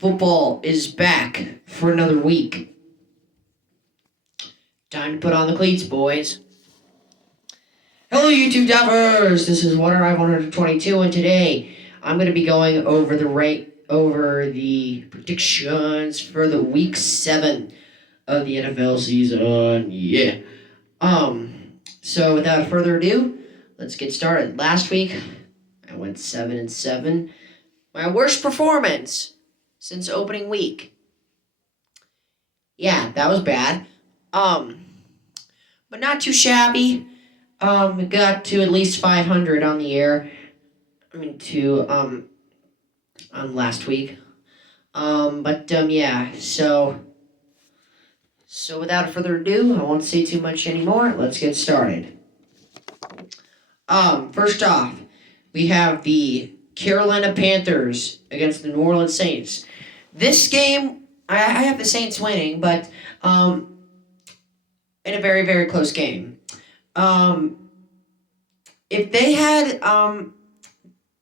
Football is back for another week. Time to put on the cleats, boys. Hello, YouTube divers. This is Water Eye 122, and today I'm going to be going over the predictions for the Week 7 of the NFL season. Yeah. So without further ado, let's get started. Last week, I went 7-7. My worst performance since opening week. Yeah, that was bad. But not too shabby. Got to at least 500 on the air. On last week. Yeah. So without further ado, I won't say too much anymore. Let's get started. First off, we have the Carolina Panthers against the New Orleans Saints. This game, I have the Saints winning, but in a very, very close game. If they had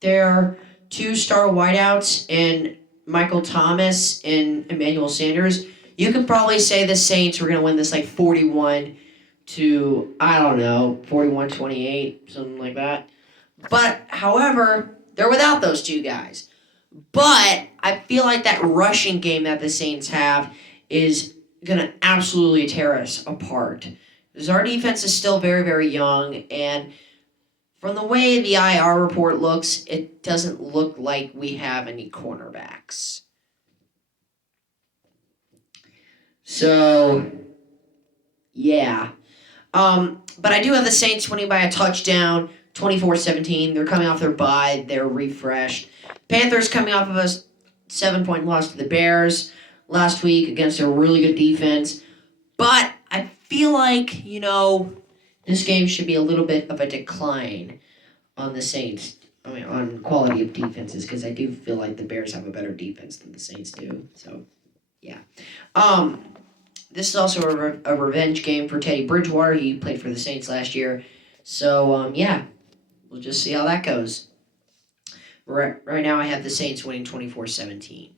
their two-star wideouts in Michael Thomas and Emmanuel Sanders, you could probably say the Saints were going to win this like 41-28, something like that. But, however, they're without those two guys. But I feel like that rushing game that the Saints have is going to absolutely tear us apart. Because our defense is still very, very young, and from the way the IR report looks, it doesn't look like we have any cornerbacks. So, yeah. But I do have the Saints winning by a touchdown, 24-17. They're coming off their bye. They're refreshed. Panthers coming off of a 7-point loss to the Bears last week against a really good defense. But I feel like, this game should be a little bit of a decline on the Saints. On quality of defenses, because I do feel like the Bears have a better defense than the Saints do. So, yeah. This is also a revenge game for Teddy Bridgewater. He played for the Saints last year. So, yeah. We'll just see how that goes. Right now, I have the Saints winning 24-17.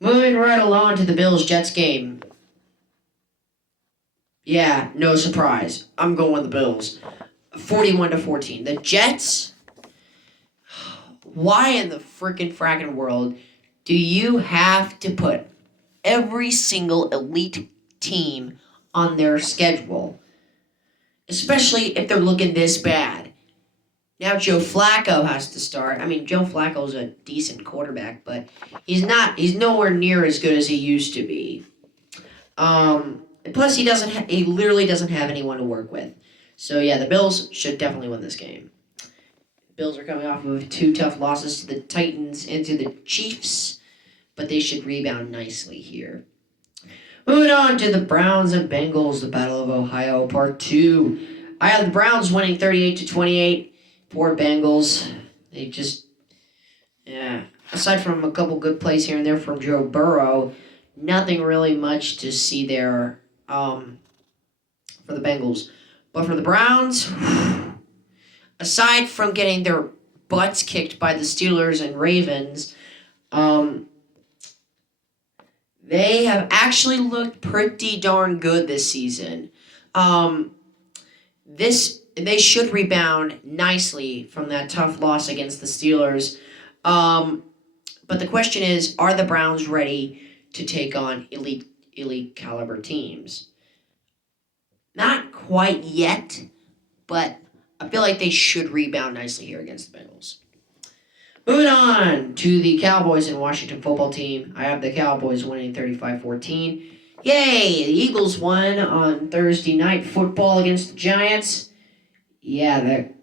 Moving right along to the Bills-Jets game. Yeah, no surprise. I'm going with the Bills. 41-14. The Jets? Why in the frackin' world do you have to put every single elite team on their schedule? Especially if they're looking this bad. Now Joe Flacco has to start. Joe Flacco's a decent quarterback, but he's nowhere near as good as he used to be. Plus, he literally doesn't have anyone to work with. So, yeah, the Bills should definitely win this game. Bills are coming off of 2 tough losses to the Titans and to the Chiefs, but they should rebound nicely here. Moving on to the Browns and Bengals, the Battle of Ohio, Part 2. I have the Browns winning 38-28. Poor Bengals. They just, aside from a couple good plays here and there from Joe Burrow, nothing really much to see there for the Bengals. But for the Browns, aside from getting their butts kicked by the Steelers and Ravens, they have actually looked pretty darn good this season. They should rebound nicely from that tough loss against the Steelers. But the question is, are the Browns ready to take on elite caliber teams? Not quite yet, but I feel like they should rebound nicely here against the Bengals. Moving on to the Cowboys and Washington football team. I have the Cowboys winning 35-14. Yay! The Eagles won on Thursday night football against the Giants. Yeah, that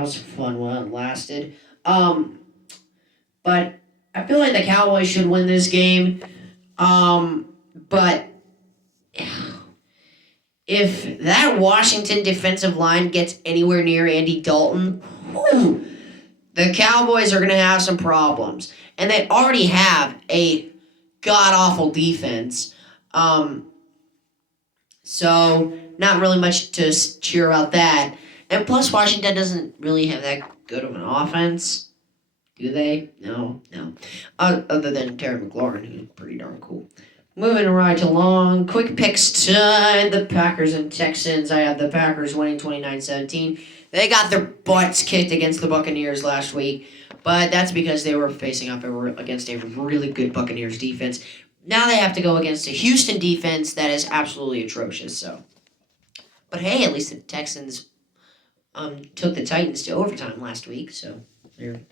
was fun while it lasted. But I feel like the Cowboys should win this game. But if that Washington defensive line gets anywhere near Andy Dalton, the Cowboys are going to have some problems. And they already have a god-awful defense. So, not really much to cheer about that. And plus, Washington doesn't really have that good of an offense. Do they? No. Other than Terry McLaurin, who's pretty darn cool. Moving right along, quick picks to the Packers and Texans. I have the Packers winning 29-17. They got their butts kicked against the Buccaneers last week, but that's because they were facing up against a really good Buccaneers defense. Now they have to go against a Houston defense that is absolutely atrocious. So, but hey, at least the Texans took the Titans to overtime last week, so right.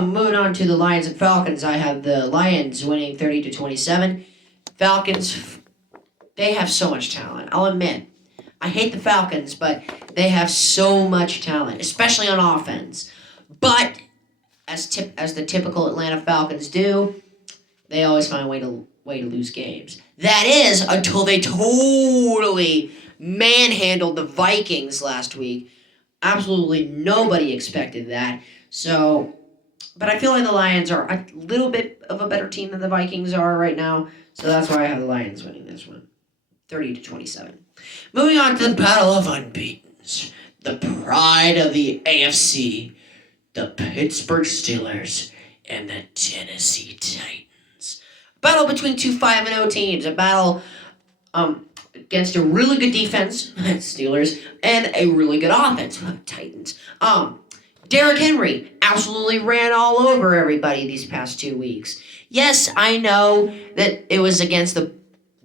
Moving on to the Lions and Falcons, I have the Lions winning 30-27. Falcons, they have so much talent. I'll admit, I hate the Falcons, but they have so much talent, especially on offense. But as the typical Atlanta Falcons do, they always find a way to lose games. That is until they totally manhandled the Vikings last week. Absolutely nobody expected that. So, but I feel like the Lions are a little bit of a better team than the Vikings are right now. So that's why I have the Lions winning this one, 30-27. Moving on to the Battle of Unbeatens, the pride of the AFC, the Pittsburgh Steelers and the Tennessee Titans. Battle between two 5-0 teams. A battle against a really good defense, Steelers, and a really good offense, Titans. Derrick Henry absolutely ran all over everybody these past 2 weeks. Yes, I know that it was against the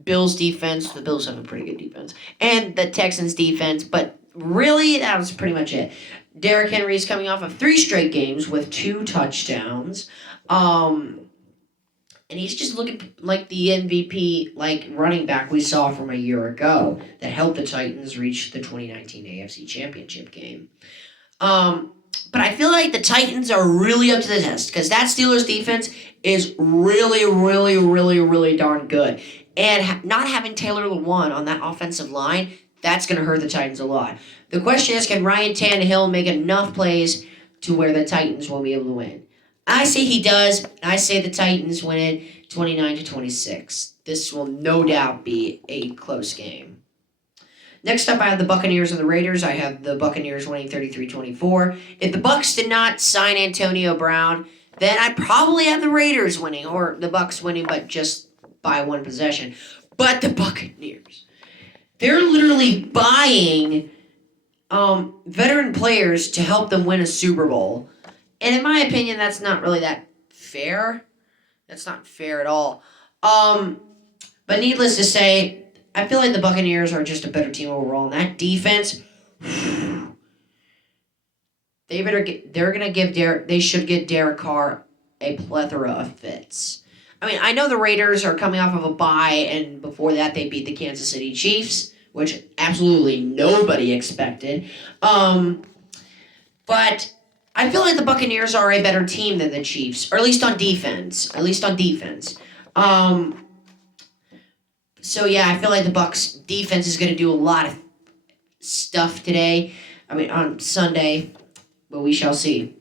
Bills defense. The Bills have a pretty good defense. And the Texans defense, but really, that was pretty much it. Derrick Henry's coming off of 3 straight games with 2 touchdowns. And he's just looking like the MVP, like running back we saw from a year ago that helped the Titans reach the 2019 AFC Championship game. But I feel like the Titans are really up to the test because that Steelers defense is really, really, really, really darn good. And not having Taylor Lewan on that offensive line, that's going to hurt the Titans a lot. The question is, can Ryan Tannehill make enough plays to where the Titans will be able to win? I say he does. I say the Titans win it 29-26. This will no doubt be a close game. Next up, I have the Buccaneers and the Raiders. I have the Buccaneers winning 33-24. If the Bucs did not sign Antonio Brown, then I'd probably have the Raiders winning, or the Bucs winning, but just by 1 possession. But the Buccaneers, they're literally buying veteran players to help them win a Super Bowl. And in my opinion, that's not really that fair. That's not fair at all. But needless to say, I feel like the Buccaneers are just a better team overall. And that defense, they should give Derek Carr a plethora of fits. I mean, I know the Raiders are coming off of a bye, and before that they beat the Kansas City Chiefs, which absolutely nobody expected. But I feel like the Buccaneers are a better team than the Chiefs, or at least on defense. So yeah, I feel like the Bucs defense is going to do a lot of stuff today. I mean, on Sunday, but we shall see.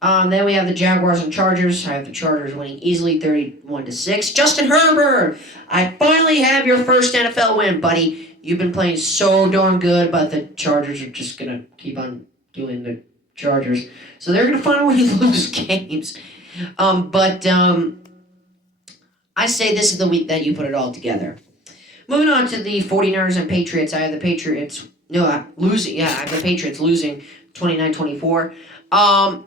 Then we have the Jaguars and Chargers. I have the Chargers winning easily 31-6. Justin Herbert, I finally have your first NFL win, buddy. You've been playing so darn good, but the Chargers are just going to keep on doing the Chargers. So they're going to find a way to lose games. But I say this is the week that you put it all together. Moving on to the 49ers and Patriots. I have the Patriots losing. Yeah, I have the Patriots losing 29-24.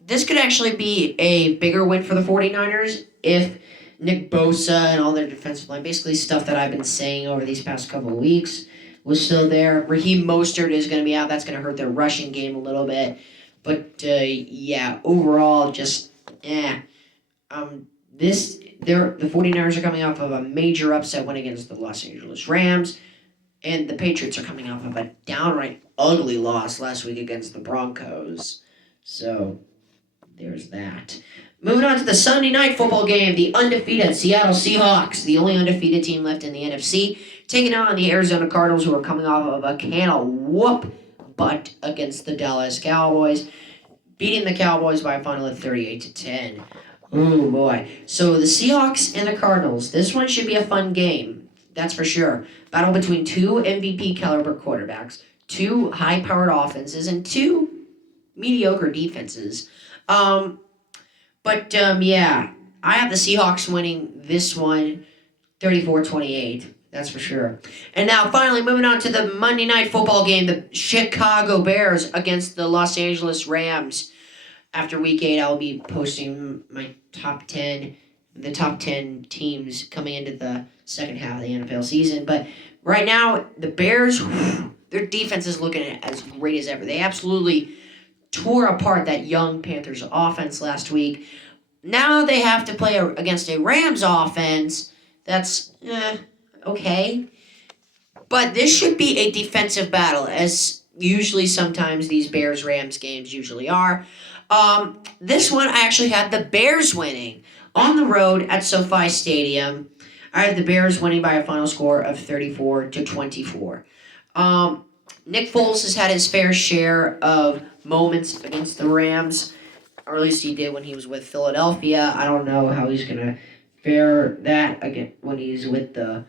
This could actually be a bigger win for the 49ers if Nick Bosa and all their defensive line, basically stuff that I've been saying over these past couple of weeks, was still there. Raheem Mostert is going to be out. That's going to hurt their rushing game a little bit. But, yeah, overall, just, the 49ers are coming off of a major upset win against the Los Angeles Rams, and the Patriots are coming off of a downright ugly loss last week against the Broncos. So, there's that. Moving on to the Sunday night football game, the undefeated Seattle Seahawks, the only undefeated team left in the NFC, taking on the Arizona Cardinals, who are coming off of a can of whoop butt against the Dallas Cowboys, beating the Cowboys by a final of 38-10. Oh boy. So the Seahawks and the Cardinals, this one should be a fun game, that's for sure. Battle between 2 MVP caliber quarterbacks, 2 high-powered offenses, and 2 mediocre defenses. Yeah, I have the Seahawks winning this one 34-28. That's for sure. And now, finally, moving on to the Monday Night Football game, the Chicago Bears against the Los Angeles Rams. After Week 8, I'll be posting my the top 10 teams coming into the second half of the NFL season. But right now, the Bears, their defense is looking as great as ever. They absolutely tore apart that young Panthers offense last week. Now they have to play against a Rams offense that's okay. But this should be a defensive battle, as usually sometimes these Bears Rams games usually are. This one I actually had the Bears winning on the road at SoFi Stadium. I had the Bears winning by a final score of 34-24. Nick Foles has had his fair share of moments against the Rams, or at least he did when he was with Philadelphia. I don't know how he's gonna fare that again when he's with the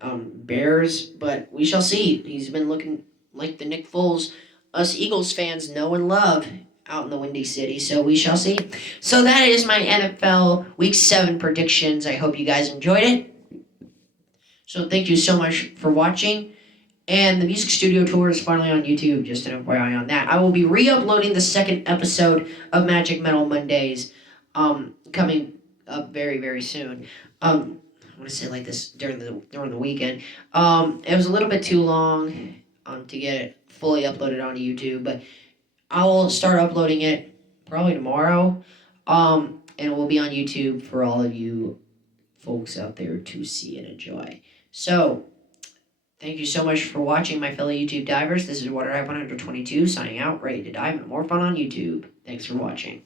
Bears, but we shall see. He's been looking like the Nick Foles us Eagles fans know and love out in the Windy City, so we shall see. So that is my NFL Week 7 predictions. I hope you guys enjoyed it. So thank you so much for watching. And the music studio tour is finally on YouTube, just an FYI on that. I will be re-uploading the second episode of Magic Metal Mondays coming up very, very soon. I want to say like this during the weekend. It was a little bit too long to get it fully uploaded onto YouTube, but I will start uploading it probably tomorrow. And it will be on YouTube for all of you folks out there to see and enjoy. So, thank you so much for watching, my fellow YouTube divers. This is Water Dive 122 signing out, ready to dive into more fun on YouTube. Thanks for watching.